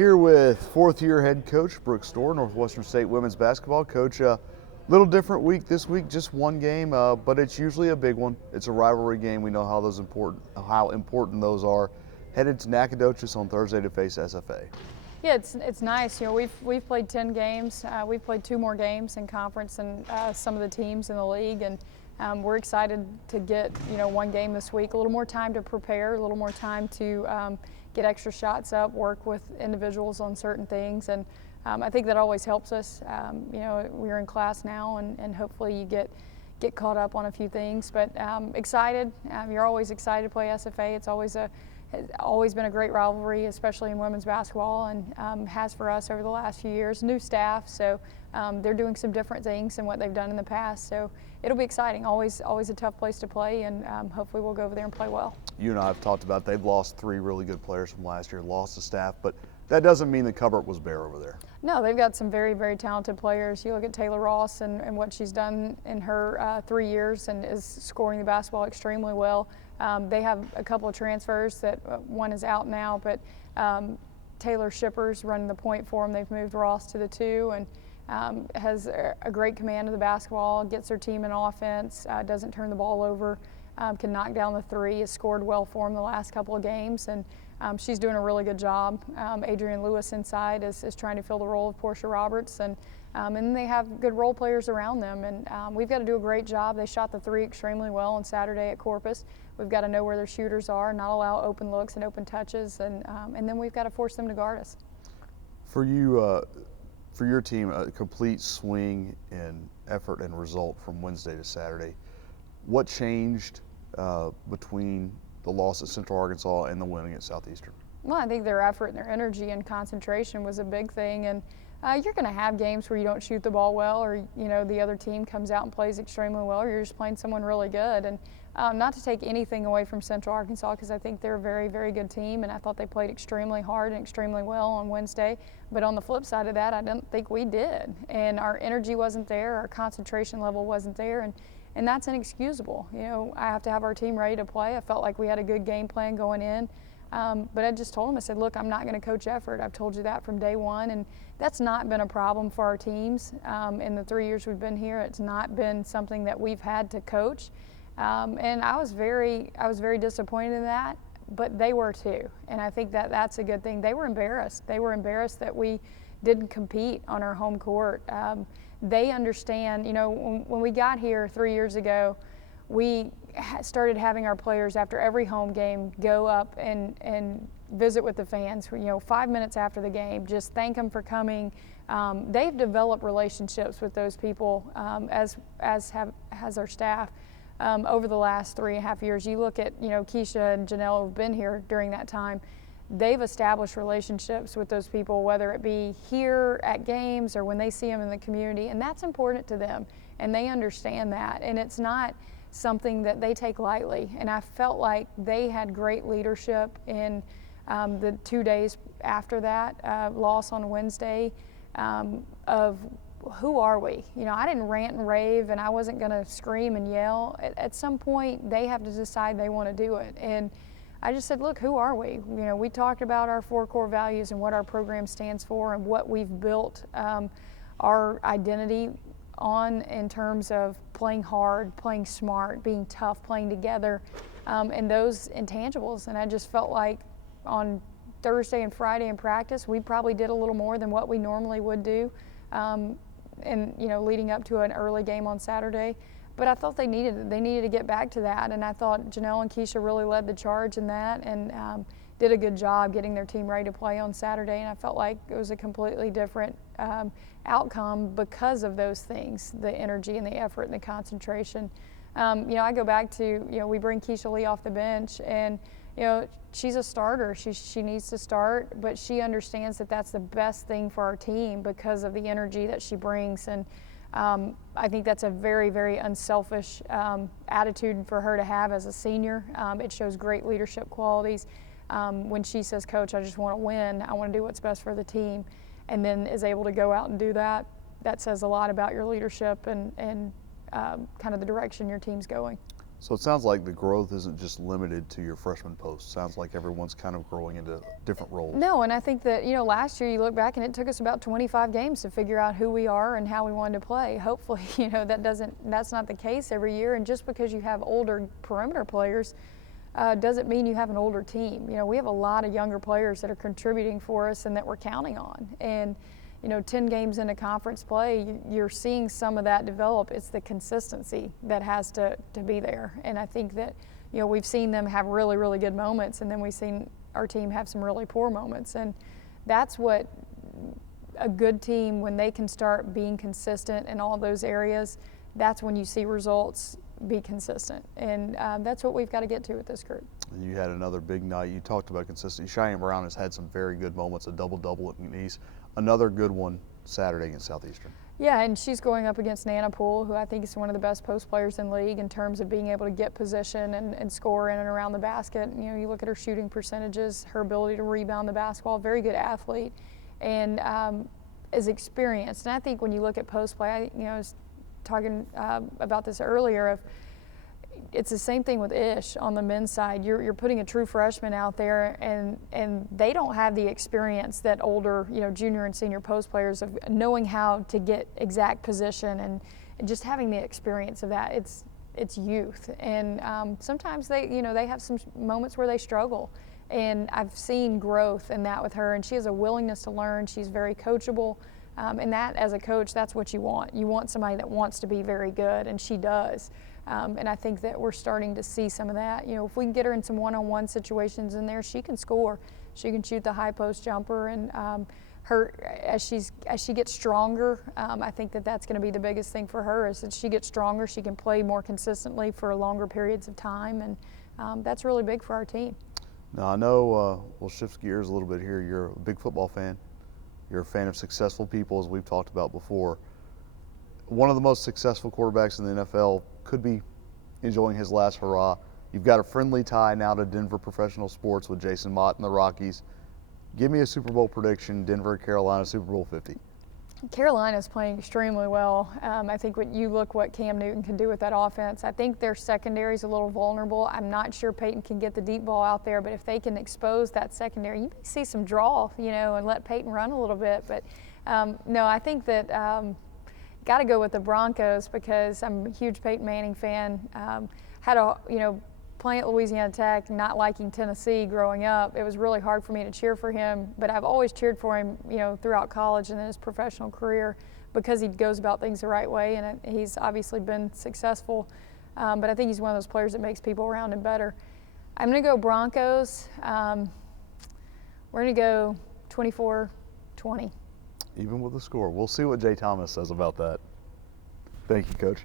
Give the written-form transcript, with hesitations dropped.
Here with fourth-year head coach Brooke Stoehr, Northwestern State women's basketball. Coach, a little different week this week, just one game, but it's usually a big one. It's a rivalry game. We know how important those are. Headed to Nacogdoches on Thursday to face SFA. Yeah, it's nice. You know, we've played 10 games. We've played 2 more games in conference than some of the teams in the league, and we're excited to get one game this week. A little more time to prepare, a little more time to get extra shots up, work with individuals on certain things, and I think that always helps us. We're in class now, and hopefully you get caught up on a few things. But excited. You're always excited to play SFA. It's always been a great rivalry, especially in women's basketball, and has for us over the last few years. New staff, so they're doing some different things than what they've done in the past. So it'll be exciting. Always a tough place to play, and hopefully we'll go over there and play well. You and I have talked about they've lost 3 really good players from last year, lost the staff, but that doesn't mean the cupboard was bare over there. No, they've got some very, very talented players. You look at Taylor Ross and what she's done in her 3 years and is scoring the basketball extremely well. They have a couple of transfers that one is out now, but Taylor Shipper's running the point for them. They've moved Ross to the 2 and has a great command of the basketball, gets her team in offense, doesn't turn the ball over, can knock down the 3, has scored well for them the last couple of games, and she's doing a really good job. Adrienne Lewis inside is trying to fill the role of Portia Roberts, and they have good role players around them, and we've got to do a great job. They shot the 3 extremely well on Saturday at Corpus. We've got to know where their shooters are, not allow open looks and open touches, and then we've got to force them to guard us. For you, for your team, a complete swing in effort and result from Wednesday to Saturday. What changed between the loss at Central Arkansas and the winning at Southeastern? Well, I think their effort and their energy and concentration was a big thing, and you're going to have games where you don't shoot the ball well, or the other team comes out and plays extremely well, or you're just playing someone really good. And not to take anything away from Central Arkansas, because I think they're a very, very good team, and I thought they played extremely hard and extremely well on Wednesday. But on the flip side of that, I didn't think we did, and our energy wasn't there, our concentration level wasn't there, and that's inexcusable. I have to have our team ready to play. I felt like we had a good game plan going in. But I just told him, I said, look, I'm not going to coach effort. I've told you that from day one, and that's not been a problem for our teams. In the 3 years we've been here, it's not been something that we've had to coach. And I was very disappointed in that, but they were too. And I think that that's a good thing. They were embarrassed. They were embarrassed that we didn't compete on our home court. They understand, when we got here 3 years ago, we started having our players after every home game go up and visit with the fans, 5 minutes after the game, just thank them for coming. They've developed relationships with those people, as has our staff, over the last 3.5 years. You look at, Keisha and Janelle have been here during that time. They've established relationships with those people, whether it be here at games or when they see them in the community, and that's important to them, and they understand that, and it's not something that they take lightly. And I felt like they had great leadership in the 2 days after that loss on Wednesday, of who are we? I didn't rant and rave, and I wasn't going to scream and yell. At some point, they have to decide they want to do it. And I just said, look, who are we? We talked about our 4 core values and what our program stands for and what we've built our identity on in terms of playing hard, playing smart, being tough, playing together, and those intangibles. And I just felt like on Thursday and Friday in practice, we probably did a little more than what we normally would do, leading up to an early game on Saturday. But I thought they needed to get back to that, and I thought Janelle and Keisha really led the charge in that, and did a good job getting their team ready to play on Saturday. And I felt like it was a completely different outcome because of those things, the energy and the effort and the concentration. I go back to, we bring Keisha Lee off the bench, and she's a starter. She needs to start, but she understands that that's the best thing for our team because of the energy that she brings. And I think that's a very, very unselfish attitude for her to have as a senior. It shows great leadership qualities. When she says, Coach, I just want to win, I want to do what's best for the team, and then is able to go out and do that, that says a lot about your leadership and kind of the direction your team's going. So it sounds like the growth isn't just limited to your freshman post. Sounds like everyone's kind of growing into different roles. No, and I think that, last year you look back and it took us about 25 games to figure out who we are and how we wanted to play. Hopefully, that's not the case every year. And just because you have older perimeter players doesn't mean you have an older team. We have a lot of younger players that are contributing for us and that we're counting on. And 10 games into conference play, you're seeing some of that develop. It's the consistency that has to be there. And I think that, we've seen them have really, really good moments, and then we've seen our team have some really poor moments. And that's what a good team, when they can start being consistent in all those areas, that's when you see results be consistent. And that's what we've got to get to with this group. And you had another big night. You talked about consistency. Cheyenne Brown has had some very good moments, a double-double at McNeese. Another good one Saturday against Southeastern. Yeah, and she's going up against Nana Poole, who I think is one of the best post players in the league in terms of being able to get position and score in and around the basket. You look at her shooting percentages, her ability to rebound the basketball, very good athlete, and is experienced. And I think when you look at post play, I was talking about this earlier, it's the same thing with Ish on the men's side. You're putting a true freshman out there, and they don't have the experience that older, junior and senior post players of knowing how to get exact position and just having the experience of that. It's youth, and sometimes they have some moments where they struggle, and I've seen growth in that with her, and she has a willingness to learn. She's very coachable. And that, as a coach, that's what you want. You want somebody that wants to be very good, and she does. And I think that we're starting to see some of that. If we can get her in some one-on-one situations in there, she can score. She can shoot the high post jumper, and as she gets stronger, I think that's going to be the biggest thing for her. Is as she gets stronger, she can play more consistently for longer periods of time, and that's really big for our team. Now I know we'll shift gears a little bit here. You're a big football fan. You're a fan of successful people, as we've talked about before. One of the most successful quarterbacks in the NFL could be enjoying his last hurrah. You've got a friendly tie now to Denver Professional Sports with Jason Mott and the Rockies. Give me a Super Bowl prediction, Denver, Carolina, Super Bowl 50. Carolina's playing extremely well. I think when you look what Cam Newton can do with that offense, I think their secondary is a little vulnerable. I'm not sure Peyton can get the deep ball out there, but if they can expose that secondary, you may see some draw, and let Peyton run a little bit. But no, I think that got to go with the Broncos because I'm a huge Peyton Manning fan. Had a, playing at Louisiana Tech, not liking Tennessee growing up, it was really hard for me to cheer for him, but I've always cheered for him, throughout college and in his professional career because he goes about things the right way, and he's obviously been successful, but I think he's one of those players that makes people around him better. I'm going to go Broncos. We're going to go 24-20. Even with the score. We'll see what Jay Thomas says about that. Thank you, Coach.